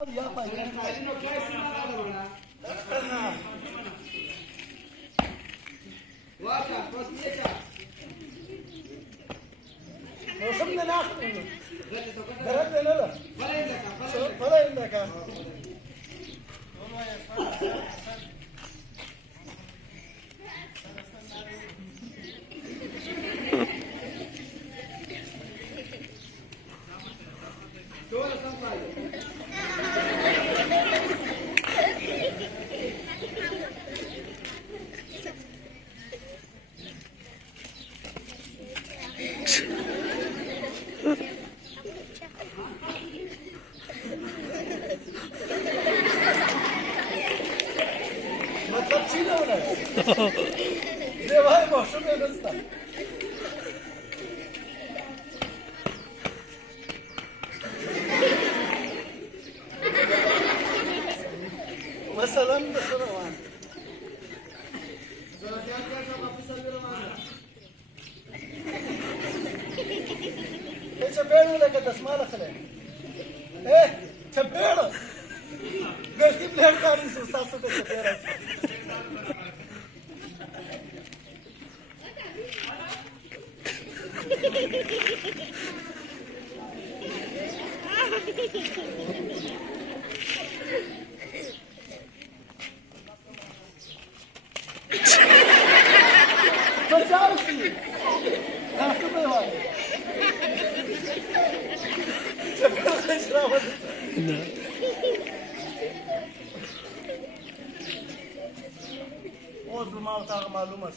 या पाहिजे मौसम ना घरात गेलेलं मला येईल का मतलब चीज होना ये भाई मौसम में बसता मसलन बसरवान ايه شبيرو لك تسمع لك ايه شبيرو قلت لي هالكاري سوستاسو شبيرو बचाओ सी रास्ते पे वाले اوز ما تا معلومه